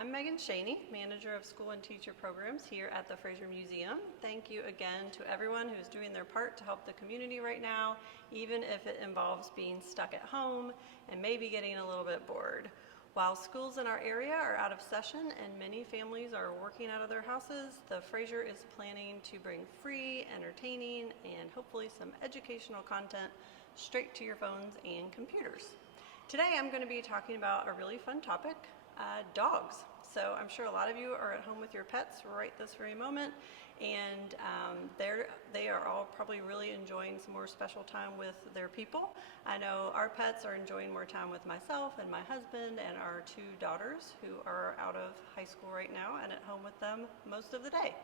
I'm Megan Schanie, Manager of School and Teacher Programs here at the Frazier Museum. Thank you again to everyone who's doing their part to help the community right now, even if it involves being stuck at home and maybe getting a little bit bored. While schools in our area are out of session and many families are working out of their houses, the Frazier is planning to bring free, entertaining, and hopefully some educational content straight to your phones and computers. Today I'm going to be talking about a really fun topic, dogs. So I'm sure a lot of you are at home with your pets right this very moment, and they are all probably really enjoying some more special time with their people. I know our pets are enjoying more time with myself and my husband and our two daughters who are out of high school right now and at home with them most of the day.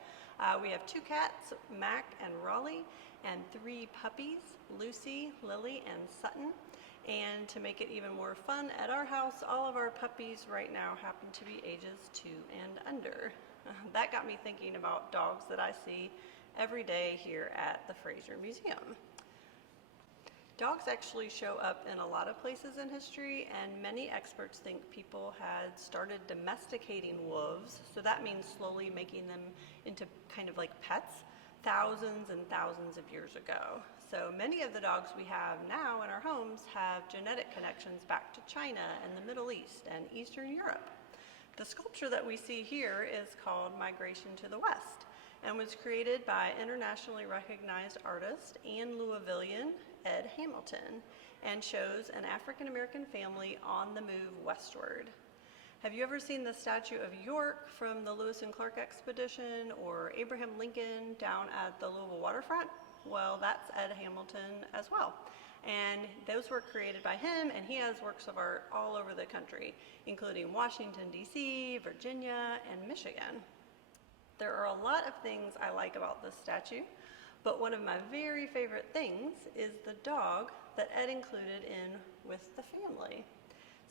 We have two cats, Mac and Raleigh, and three puppies, Lucy, Lily, and Sutton. And to make it even more fun at our house, all of our puppies right now happen to be ages 2 and under. That got me thinking about dogs that I see every day here at the Frazier Museum. Dogs actually show up in a lot of places in history, and many experts think people had started domesticating wolves, so that means slowly making them into kind of like pets, thousands and thousands of years ago. So many of the dogs we have now in our homes have genetic connections back to China and the Middle East and Eastern Europe. The sculpture that we see here is called Migration to the West and was created by internationally recognized artist and Louisvillian Ed Hamilton and shows an African American family on the move westward. Have you ever seen the statue of York from the Lewis and Clark expedition or Abraham Lincoln down at the Louisville waterfront? Well, that's Ed Hamilton as well. And those were created by him, and he has works of art all over the country, including Washington, D.C., Virginia, and Michigan. There are a lot of things I like about this statue, but one of my very favorite things is the dog that Ed included in with the family.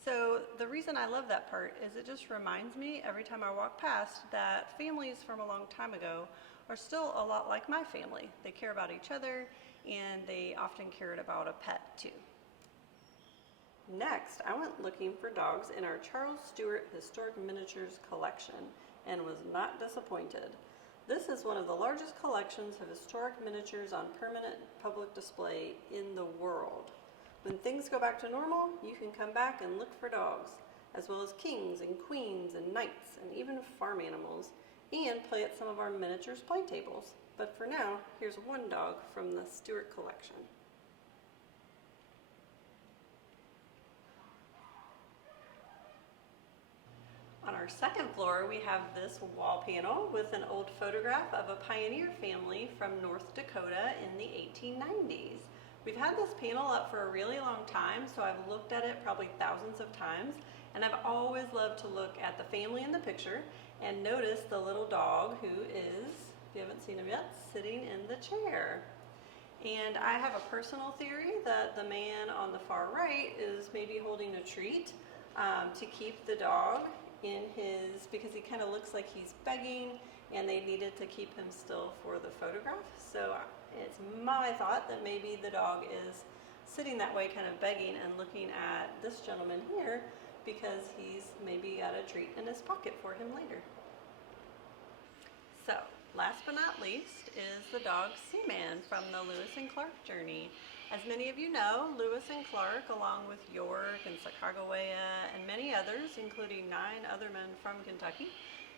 So the reason I love that part is it just reminds me every time I walk past that families from a long time ago are still a lot like my family. They care about each other, and they often cared about a pet too. Next, I went looking for dogs in our Charles Stewart Historic Miniatures collection and was not disappointed. This is one of the largest collections of historic miniatures on permanent public display in the world. When things go back to normal, you can come back and look for dogs, as well as kings and queens and knights and even farm animals, and play at some of our miniatures play tables. But for now, here's one dog from the Stewart collection. On our second floor, we have this wall panel with an old photograph of a pioneer family from North Dakota in the 1890s. We've had this panel up for a really long time, so I've looked at it probably thousands of times, and I've always loved to look at the family in the picture and notice the little dog who is, if you haven't seen him yet, sitting in the chair. And I have a personal theory that the man on the far right is maybe holding a treat to keep the dog in his, because he kind of looks like he's begging, and they needed to keep him still for the photograph. So it's my thought that maybe the dog is sitting that way kind of begging and looking at this gentleman here because he's maybe got a treat in his pocket for him later. So last but not least is the dog Seaman from the Lewis and Clark journey. As many of you know, Lewis and Clark, along with York and Sacagawea and many others, including 9 other men from Kentucky,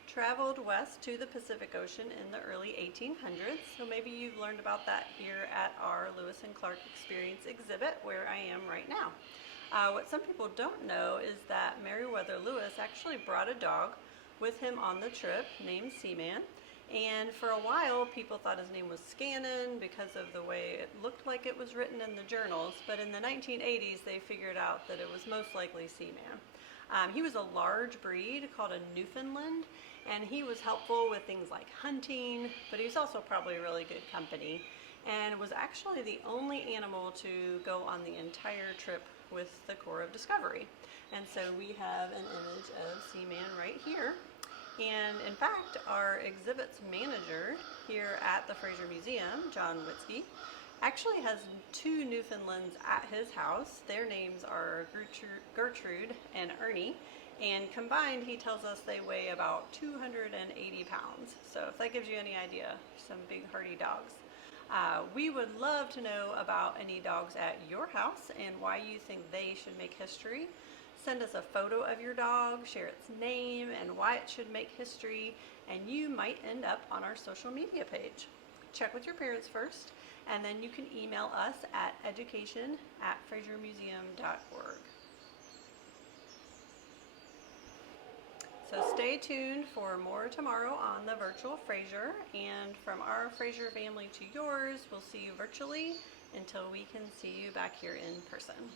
traveled west to the Pacific Ocean in the early 1800s, so maybe you've learned about that here at our Lewis and Clark Experience exhibit where I am right now. What some people don't know is that Meriwether Lewis actually brought a dog with him on the trip named Seaman, and for a while people thought his name was Scannon because of the way it looked like it was written in the journals, but in the 1980s they figured out that it was most likely Seaman. He was a large breed called a Newfoundland, and he was helpful with things like hunting, but he was also probably really good company, and was actually the only animal to go on the entire trip with the Corps of Discovery. And so we have an image of Seaman right here. And in fact, our exhibits manager here at the Frazier Museum, John Witzke, actually has 2 Newfoundlands at his house. Their names are Gertrude and Ernie, And combined, he tells us they weigh about 280 pounds. So if that gives you any idea, some big hardy dogs. We would love to know about any dogs at your house and why you think they should make history. Send us a photo of your dog, share its name and why it should make history, and you might end up on our social media page. Check with your parents first, and then you can email us at education@fraziermuseum.org. So stay tuned for more tomorrow on the virtual Frazier, and from our Frazier family to yours, we'll see you virtually until we can see you back here in person.